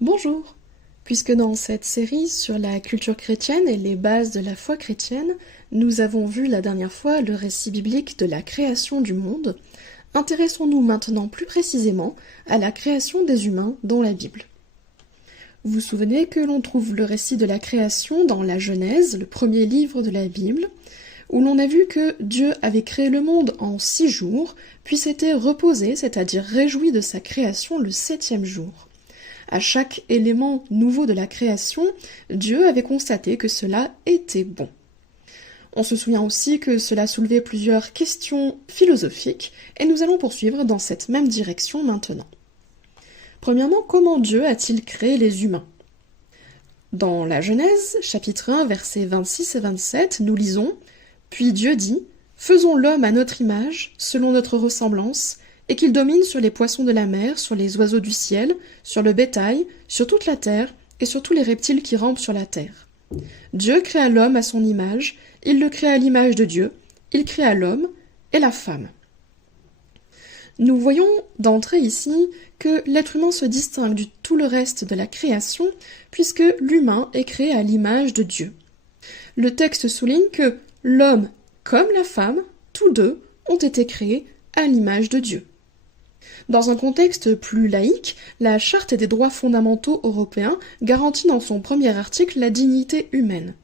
Bonjour! Puisque dans cette série sur la culture chrétienne et les bases de la foi chrétienne, nous avons vu la dernière fois le récit biblique de la création du monde, intéressons-nous maintenant plus précisément à la création des humains dans la Bible. Vous vous souvenez que l'on trouve le récit de la création dans la Genèse, le premier livre de la Bible, où l'on a vu que Dieu avait créé le monde en 6 jours, puis s'était reposé, c'est-à-dire réjoui de sa création le 7e jour. À chaque élément nouveau de la création, Dieu avait constaté que cela était bon. On se souvient aussi que cela soulevait plusieurs questions philosophiques, et nous allons poursuivre dans cette même direction maintenant. Premièrement, comment Dieu a-t-il créé les humains ? Dans la Genèse, chapitre 1, versets 26 et 27, nous lisons « Puis Dieu dit, faisons l'homme à notre image, selon notre ressemblance, et qu'il domine sur les poissons de la mer, sur les oiseaux du ciel, sur le bétail, sur toute la terre, et sur tous les reptiles qui rampent sur la terre. Dieu créa l'homme à son image, il le créa à l'image de Dieu, il créa l'homme et la femme. » Nous voyons d'entrée ici que l'être humain se distingue de tout le reste de la création, puisque l'humain est créé à l'image de Dieu. Le texte souligne que l'homme comme la femme, tous deux, ont été créés à l'image de Dieu. Dans un contexte plus laïque, la Charte des droits fondamentaux européens garantit dans son premier article la dignité humaine.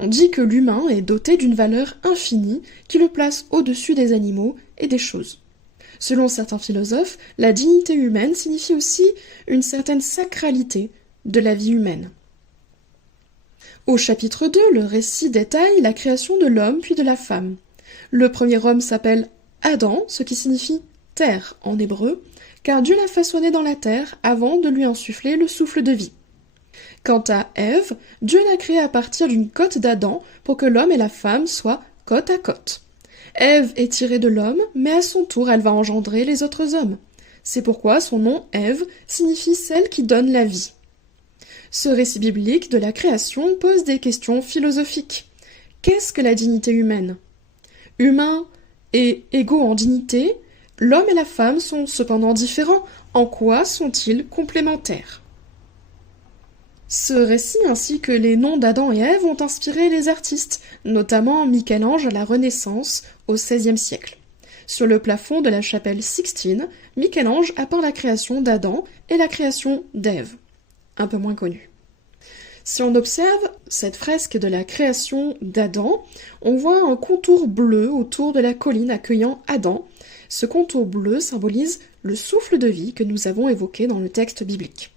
On dit que l'humain est doté d'une valeur infinie qui le place au-dessus des animaux et des choses. Selon certains philosophes, la dignité humaine signifie aussi une certaine sacralité de la vie humaine. Au chapitre 2, le récit détaille la création de l'homme puis de la femme. Le premier homme s'appelle Adam, ce qui signifie terre en hébreu, car Dieu l'a façonné dans la terre avant de lui insuffler le souffle de vie. Quant à Ève, Dieu l'a créée à partir d'une côte d'Adam pour que l'homme et la femme soient côte à côte. Ève est tirée de l'homme, mais à son tour elle va engendrer les autres hommes. C'est pourquoi son nom Ève signifie celle qui donne la vie. Ce récit biblique de la création pose des questions philosophiques. Qu'est-ce que la dignité humaine ? Humains et égaux en dignité, l'homme et la femme sont cependant différents. En quoi sont-ils complémentaires ? Ce récit ainsi que les noms d'Adam et Ève ont inspiré les artistes, notamment Michel-Ange à la Renaissance au XVIe siècle. Sur le plafond de la chapelle Sixtine, Michel-Ange a peint la création d'Adam et la création d'Ève, un peu moins connue. Si on observe cette fresque de la création d'Adam, on voit un contour bleu autour de la colline accueillant Adam. Ce contour bleu symbolise le souffle de vie que nous avons évoqué dans le texte biblique.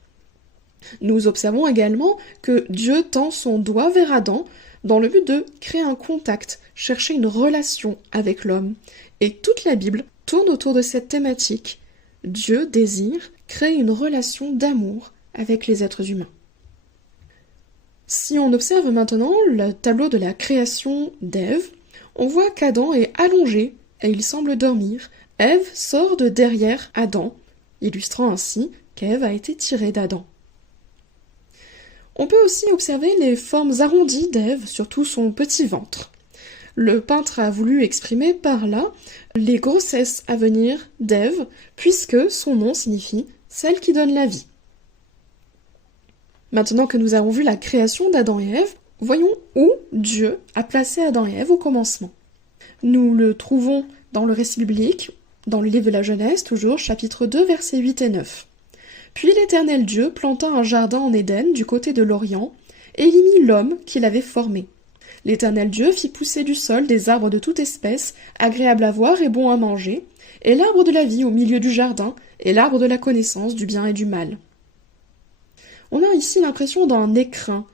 Nous observons également que Dieu tend son doigt vers Adam dans le but de créer un contact, chercher une relation avec l'homme. Et toute la Bible tourne autour de cette thématique. Dieu désire créer une relation d'amour avec les êtres humains. Si on observe maintenant le tableau de la création d'Ève, on voit qu'Adam est allongé et il semble dormir. Ève sort de derrière Adam, illustrant ainsi qu'Ève a été tirée d'Adam. On peut aussi observer les formes arrondies d'Ève, surtout son petit ventre. Le peintre a voulu exprimer par là les grossesses à venir d'Ève, puisque son nom signifie « celle qui donne la vie ». Maintenant que nous avons vu la création d'Adam et Ève, voyons où Dieu a placé Adam et Ève au commencement. Nous le trouvons dans le récit biblique, dans le livre de la Genèse, toujours, chapitre 2, versets 8 et 9. Puis l'Éternel Dieu planta un jardin en Éden du côté de l'Orient, et il y mit l'homme qu'il avait formé. L'Éternel Dieu fit pousser du sol des arbres de toute espèce, agréables à voir et bons à manger, et l'arbre de la vie au milieu du jardin, et l'arbre de la connaissance du bien et du mal. On a ici l'impression d'un écrin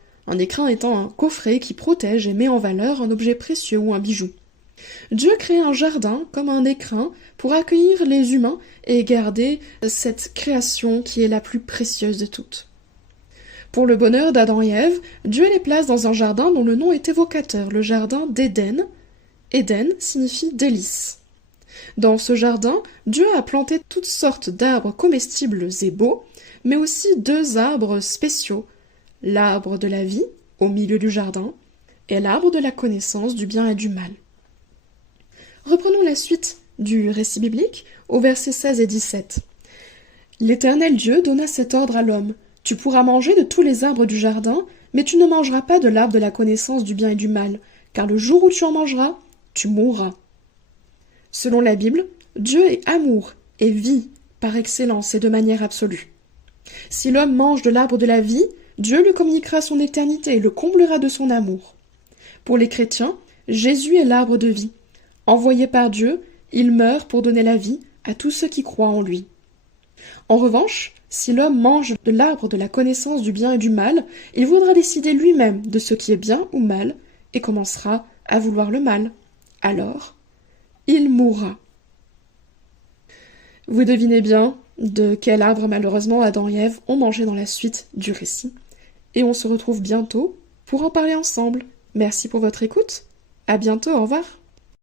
étant un coffret qui protège et met en valeur un objet précieux ou un bijou. Dieu crée un jardin comme un écrin pour accueillir les humains et garder cette création qui est la plus précieuse de toutes. Pour le bonheur d'Adam et Ève, Dieu les place dans un jardin dont le nom est évocateur, le jardin d'Éden. Éden signifie délice. Dans ce jardin, Dieu a planté toutes sortes d'arbres comestibles et beaux, mais aussi 2 arbres spéciaux, l'arbre de la vie, au milieu du jardin, et l'arbre de la connaissance du bien et du mal. Reprenons la suite du récit biblique au verset 16 et 17. L'Éternel Dieu donna cet ordre à l'homme. Tu pourras manger de tous les arbres du jardin, mais tu ne mangeras pas de l'arbre de la connaissance du bien et du mal, car le jour où tu en mangeras, tu mourras. Selon la Bible, Dieu est amour et vie, par excellence et de manière absolue. Si l'homme mange de l'arbre de la vie, Dieu lui communiquera son éternité et le comblera de son amour. Pour les chrétiens, Jésus est l'arbre de vie. Envoyé par Dieu, il meurt pour donner la vie à tous ceux qui croient en lui. En revanche, si l'homme mange de l'arbre de la connaissance du bien et du mal, il voudra décider lui-même de ce qui est bien ou mal et commencera à vouloir le mal. Alors, il mourra. Vous devinez bien de quel arbre malheureusement Adam et Ève ont mangé dans la suite du récit. Et on se retrouve bientôt pour en parler ensemble. Merci pour votre écoute. À bientôt, au revoir.